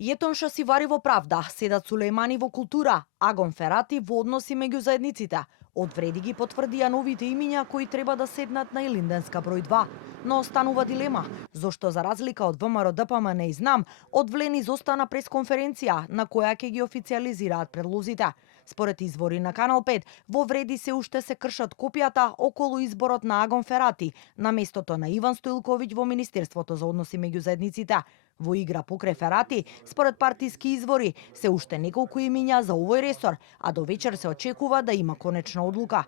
Јетонша си вари во правда, Седат Сулејмани во култура, Агон Ферати во односи меѓу заедниците. Од Вреди ги потврдија новите имиња кои треба да седнат на Илинденска број 2. Но останува дилема, зошто за разлика од ВМРО ДПМН и Знам, од Влен изостана пресконференција на која ќе ги официјализираат предлозите. Според извори на Канал 5, во Вреди се уште се кршат копијата околу изборот на Агон Ферати на местото на Иван Стоилковиќ во Министерството за односи меѓу заедниците. Во игра покрај Ферати, според партиски извори, се уште неколку имиња за овој ресор, а до вечер се очекува да има конечна одлука.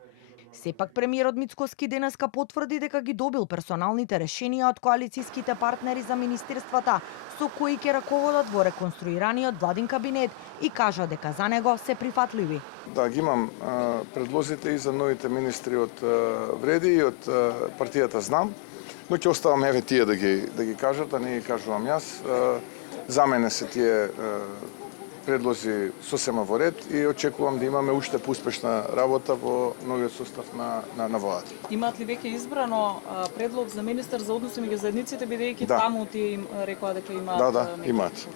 Сепак премиерот Мицкоски денеска потврди дека ги добил персоналните решенија од коалицијските партнери за министерствата со кои ќе раководат во реконструираниот владин кабинет и кажа дека за него се прифатливи. Да, ги имам предлозите и за новите министри од Вреди и од партијата Знам, но ќе оставам еве тие да ги кажат, а не ги кажувам јас. За мене се тие предлози сосема во ред и очекувам да имаме уште поуспешна работа во новиот состав на владата. Имаат ли веќе избрано предлог за министер за односи меѓу заедниците, бидејќи таму тие им рекоа дека имаат? Да, имаат.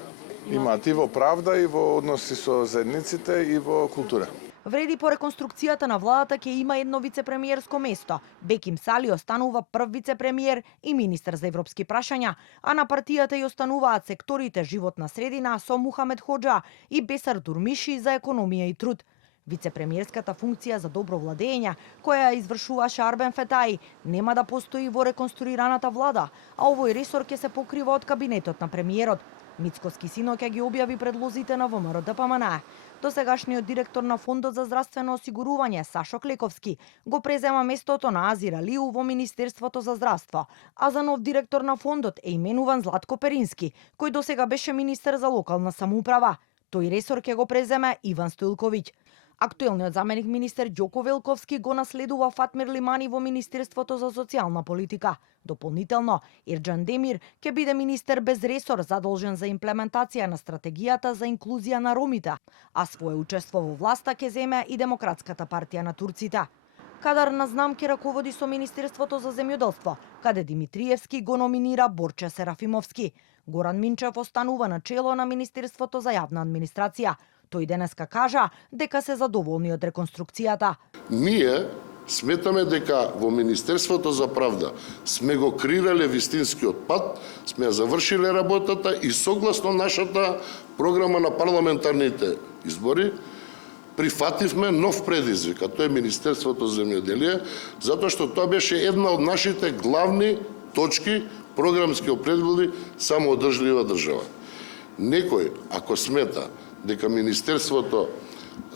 Имаат и во правда, и во односи со заедниците, и во култура. Вреди по реконструкцијата на владата ќе има едно вице-премиерско место. Беким Сали останува прв вице-премиер и министер за европски прашања, а на партијата ја остануваат секторите животна средина со Мухамед Хоџа и Бесар Дурмиши за економија и труд. Вице-премиерската функција за добро владење, која ја извршуваше Арбен Фетаи, нема да постои во реконструираната влада, а овој ресор ќе се покрива од кабинетот на премиерот. Мицкоски синоќа ги објави предлозите на ВМРО ДПМН. Досегашниот директор на Фондот за здравствено осигурување Сашо Клековски го презема местото на Азир Алиу во Министерството за здравство, а за нов директор на фондот е именуван Златко Перински, кој досега беше министер за локална самоуправа. Тој ресор ќе го преземе Иван Стоилковиќ. Актуелниот заменик министер Ѓоко Велковски го наследува Фатмир Лимани во Министерството за социјална политика. Дополнително, Ерџан Демир ќе биде министер без ресор задолжен за имплементација на стратегијата за инклузија на ромите, а свое учество во власта ќе земе и Демократската партија на турците. Кадар на Знам ќе раководи со Министерството за земјоделство, каде Димитриевски го номинира Борче Серафимовски. Горан Минчев останува на чело на Министерството за јавна администрација. Тој денеска кажа дека се задоволни од реконструкцијата. Ние сметаме дека во Министерството за правда сме го креирале вистинскиот пат, сме ја завршиле работата и согласно нашата програма на парламентарните избори прифативме нов предизвик, а тоа е Министерството за земјоделие, затоа што тоа беше една од нашите главни точки програмски определи самоодржлива држава. Некој, ако смета дека Министерството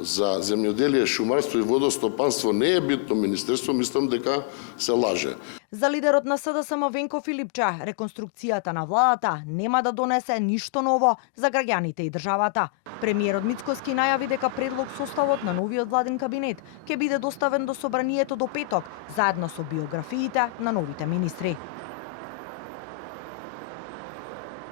за земјоделие, шумарство и водостопанство не е битно министерство, мислам дека се лаже. За лидерот на СДСМ Венко Филипче, реконструкцијата на владата нема да донесе ништо ново за граѓаните и државата. Премиерот Мицкоски најави дека предлог составот на новиот владин кабинет ќе биде доставен до собранието до петок, заедно со биографиите на новите министри.